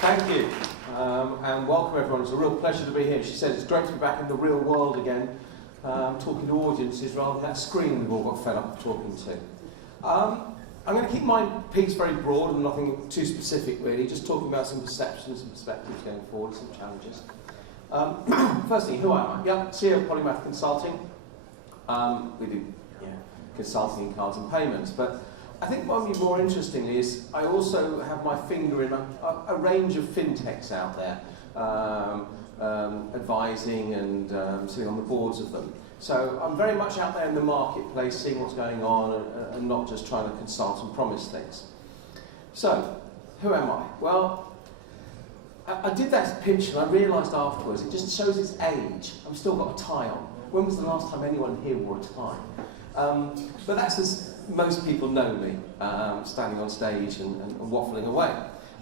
Thank you, and welcome everyone. It's a real pleasure to be here. She said it's great to be back in the real world again, talking to audiences rather than that screen we've all got fed up talking to. I'm going to keep my piece very broad and nothing too specific really, just talking about some perceptions and perspectives going forward, some challenges. Firstly, who am I? Yeah, CEO of Polymath Consulting. We do consulting in cards and payments, but I think what would be more interestingly is I also have my finger in a range of fintechs out there, advising and sitting on the boards of them. So I'm very much out there in the marketplace, seeing what's going on and not just trying to consult and promise things. So, who am I? Well, I did that pitch and I realised afterwards it just shows its age. I've still got a tie on. When was the last time anyone here wore a tie? But that's as most people know me, standing on stage and waffling away.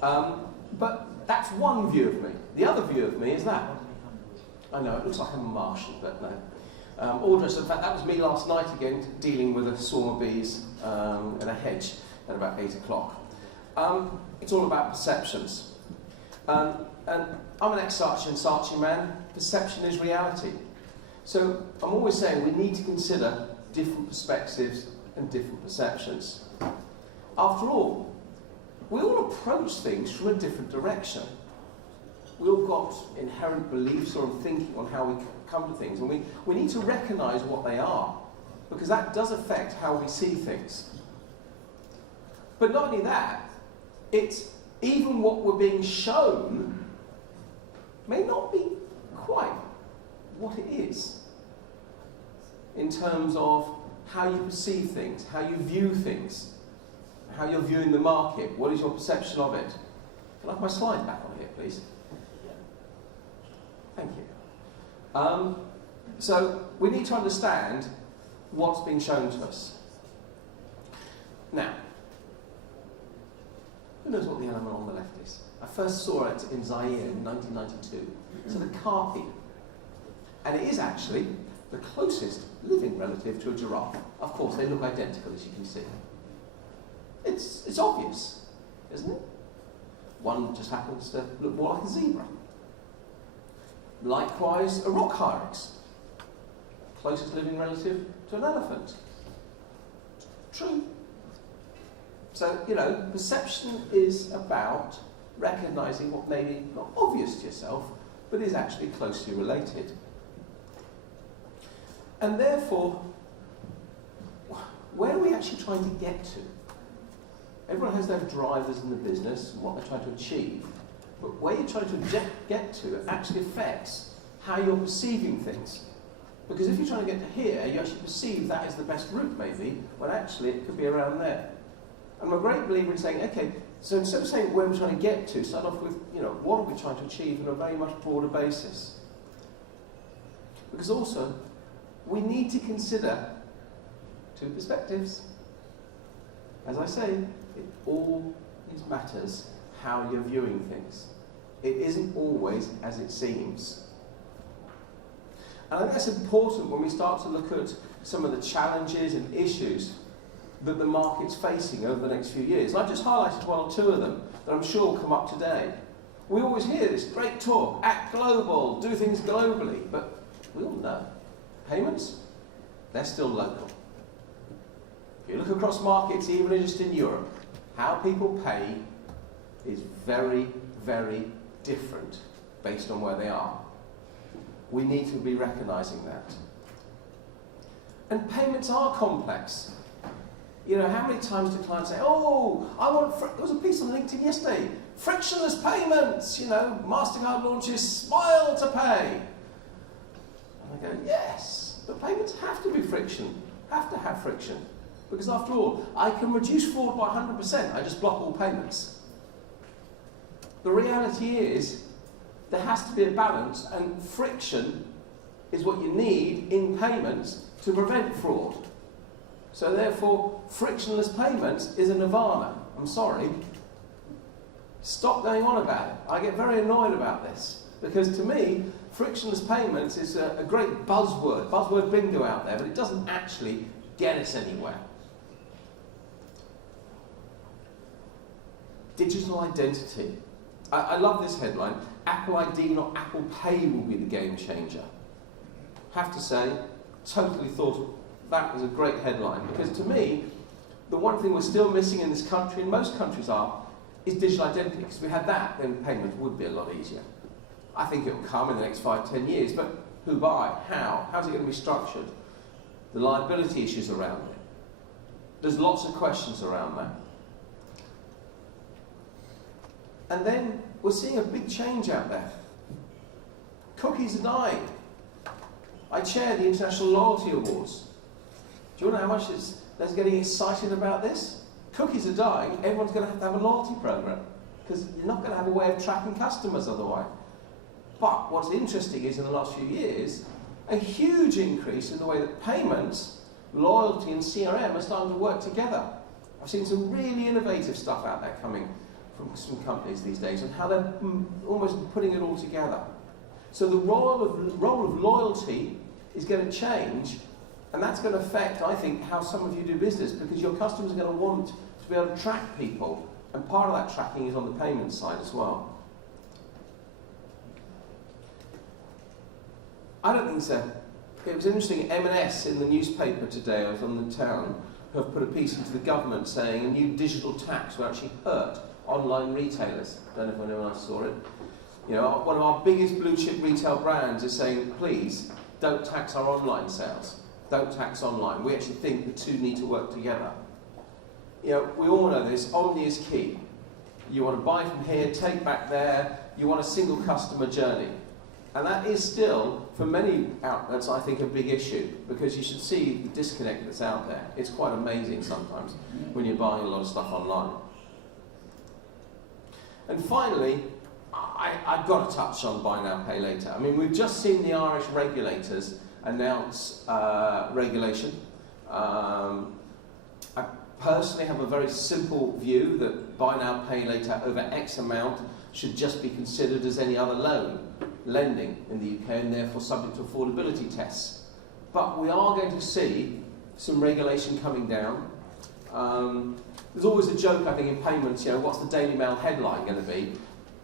But that's one view of me. The other view of me is that. I know, it looks like I'm a Martian, but no. All dressed, in fact, that was me last night again, dealing with a swarm of bees in a hedge at about 8 o'clock. It's all about perceptions. And I'm an ex-Saatchi and Saatchi man. Perception is reality. So I'm always saying we need to consider different perspectives and different perceptions. After all, we all approach things from a different direction. We all got inherent beliefs or thinking on how we come to things, and we need to recognise what they are, because that does affect how we see things. But not only that, it's even what we're being shown may not be quite what it is in terms of how you perceive things, how you view things, how you're viewing the market, what is your perception of it. Can I have my slide back on here, please? Thank you. So we need to understand what's being shown to us. Now, who knows what the animal on the left is? I first saw it in Zaire in 1992. It's an okapi. And it is actually the closest living relative to a giraffe. Of course, they look identical, as you can see. It's obvious, isn't it? One just happens to look more like a zebra. Likewise, a rock hyrax, closest living relative to an elephant. True. So, perception is about recognising what may be not obvious to yourself, but is actually closely related. And therefore, where are we actually trying to get to? Everyone has their drivers in the business and what they're trying to achieve. But where you're trying to get to actually affects how you're perceiving things. Because if you're trying to get to here, you actually perceive that is the best route maybe, when actually it could be around there. And I'm a great believer in saying, okay, so instead of saying where we're trying to get to, start off with, what are we trying to achieve on a very much broader basis. Because also, we need to consider two perspectives. As I say, it all matters how you're viewing things. It isn't always as it seems. And I think that's important when we start to look at some of the challenges and issues that the market's facing over the next few years. And I've just highlighted one or two of them that I'm sure will come up today. We always hear this great talk, act global, do things globally, but we all know, payments, they're still local. If you look across markets, even just in Europe, how people pay is very, very different based on where they are. We need to be recognising that. And payments are complex. How many times do clients say, oh, there was a piece on LinkedIn yesterday, frictionless payments, MasterCard launches Smile to Pay. And I go, yes, but payments have to be have to have friction. Because after all, I can reduce fraud by 100%, I just block all payments. The reality is, there has to be a balance, and friction is what you need in payments to prevent fraud. So therefore, frictionless payments is a nirvana. I'm sorry. Stop going on about it. I get very annoyed about this, because to me, frictionless payments is a great buzzword bingo out there, but it doesn't actually get us anywhere. Digital identity. I love this headline. Apple ID, not Apple Pay, will be the game changer. Have to say, totally thought that was a great headline, because to me, the one thing we're still missing in this country, and most countries are, is digital identity. Because if we had that, then payments would be a lot easier. I think it will come in the next 5, 10 years, but who by? How? How's it going to be structured? The liability issues around it. There's lots of questions around that. And then we're seeing a big change out there. Cookies are dying. I chair the International Loyalty Awards. Do you know how much they're getting excited about this? Cookies are dying, everyone's going to have a loyalty program, because you're not going to have a way of tracking customers otherwise. But what's interesting is in the last few years, a huge increase in the way that payments, loyalty and CRM are starting to work together. I've seen some really innovative stuff out there coming from some companies these days, and how they're almost putting it all together. So the role of loyalty is going to change, and that's going to affect, I think, how some of you do business, because your customers are going to want to be able to track people, and part of that tracking is on the payment side as well. I don't think so. It was interesting, M&S in the newspaper today, I was on the town, have put a piece into the government saying a new digital tax will actually hurt online retailers. I don't know if anyone else saw it. You know, one of our biggest blue chip retail brands is saying, please, don't tax our online sales. Don't tax online. We actually think the two need to work together. You know, we all know this, omni is key. You want to buy from here, take back there, you want a single customer journey. And that is still, for many outlets, I think, a big issue, because you should see the disconnect that's out there. It's quite amazing sometimes when you're buying a lot of stuff online. And finally, I've got to touch on buy now, pay later. I mean, we've just seen the Irish regulators announce regulation. I personally have a very simple view that buy now, pay later over X amount should just be considered as any other lending in the UK, and therefore subject to affordability tests. But we are going to see some regulation coming down. There's always a joke, I think, in payments, you know, what's the Daily Mail headline going to be?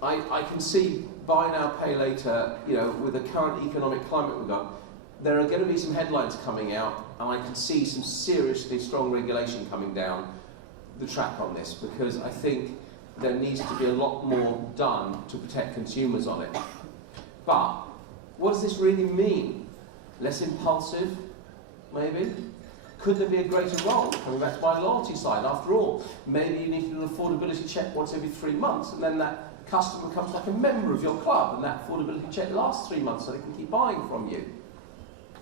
I can see buy now, pay later, you know, with the current economic climate we've got, there are going to be some headlines coming out, and I can see some seriously strong regulation coming down the track on this, because I think there needs to be a lot more done to protect consumers on it. But what does this really mean? Less impulsive, maybe? Could there be a greater role? Coming back to my loyalty side, after all, maybe you need to do an affordability check once every 3 months, and then that customer becomes like a member of your club, and that affordability check lasts 3 months so they can keep buying from you.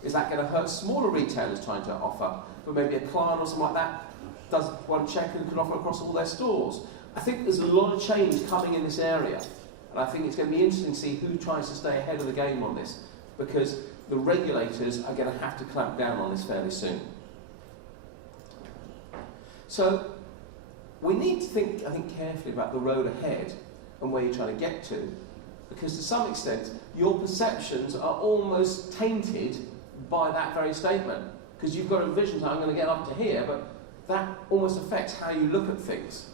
Is that going to hurt smaller retailers trying to offer? But maybe a client or something like that does one check and can offer across all their stores. I think there's a lot of change coming in this area, and I think it's going to be interesting to see who tries to stay ahead of the game on this, because the regulators are going to have to clamp down on this fairly soon. So we need to think, I think, carefully about the road ahead and where you're trying to get to, because to some extent your perceptions are almost tainted by that very statement, because you've got a vision that I'm going to get up to here, but that almost affects how you look at things.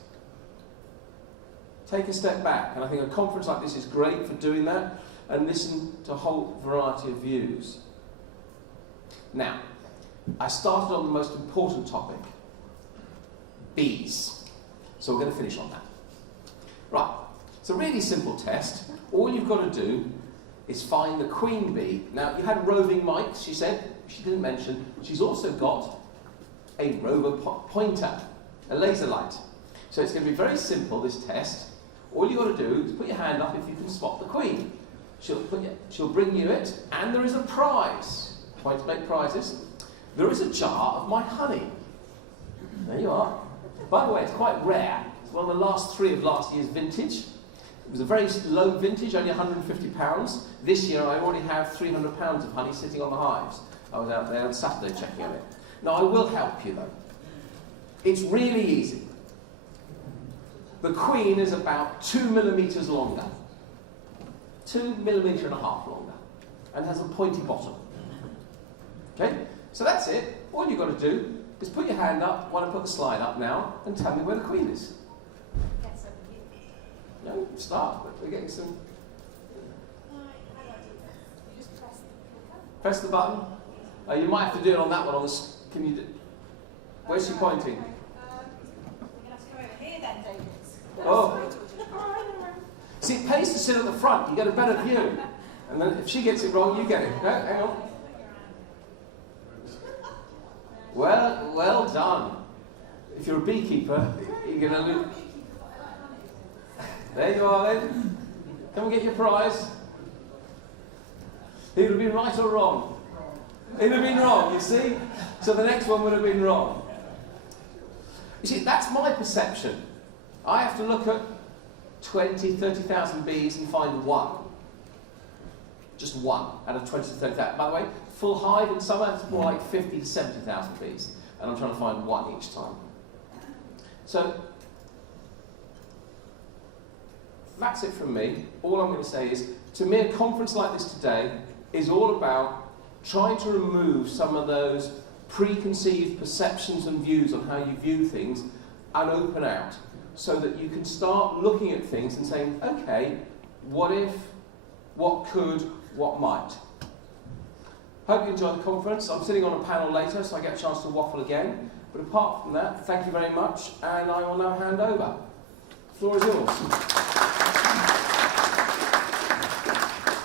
Take a step back, and I think a conference like this is great for doing that, and listen to a whole variety of views. Now, I started on the most important topic, bees. So we're going to finish on that. Right, it's a really simple test. All you've got to do is find the queen bee. Now, you had roving mics, she said. She didn't mention. She's also got a rover pointer, a laser light. So it's going to be very simple, this test. All you've got to do is put your hand up if you can spot the queen. She'll bring you it, and there is a prize. Point to make prizes. There is a jar of my honey. There you are. By the way, it's quite rare. It's one of the last 3 of last year's vintage. It was a very low vintage, only £150. This year I already have £300 of honey sitting on the hives. I was out there on Saturday checking on it. Now I will help you though. It's really easy. The queen is about 2 millimetres longer. 2.5 millimetres longer. And has a pointy bottom. Okay? So that's it. All you've got to do is put your hand up, want to put the slide up now, and tell me where the queen is. Yes, over here. No, start, but we're getting some... Press the button. Oh, you might have to do it on that one. On the, can you do, where's she pointing? We're going to have to come over here then, David. Oh. See, it pays to sit at the front. You get a better view. And then if she gets it wrong, you get it. No, hang on. Well done. If you're a beekeeper, you're going to lose. There you are then. Come and get your prize. It would have been right or wrong. It would have been wrong, you see? So the next one would have been wrong. You see, that's my perception. I have to look at 20, 30,000 bees and find one. Just one out of 20 to 30,000. By the way, full hive in summer, it's more like 50 to 70,000 bees. And I'm trying to find one each time. So, that's it from me. All I'm going to say is, to me, a conference like this today is all about trying to remove some of those preconceived perceptions and views on how you view things and open out so that you can start looking at things and saying, okay, what if, what could, what might. Hope you enjoyed the conference. I'm sitting on a panel later, so I get a chance to waffle again. But apart from that, thank you very much, and I will now hand over. The floor is yours.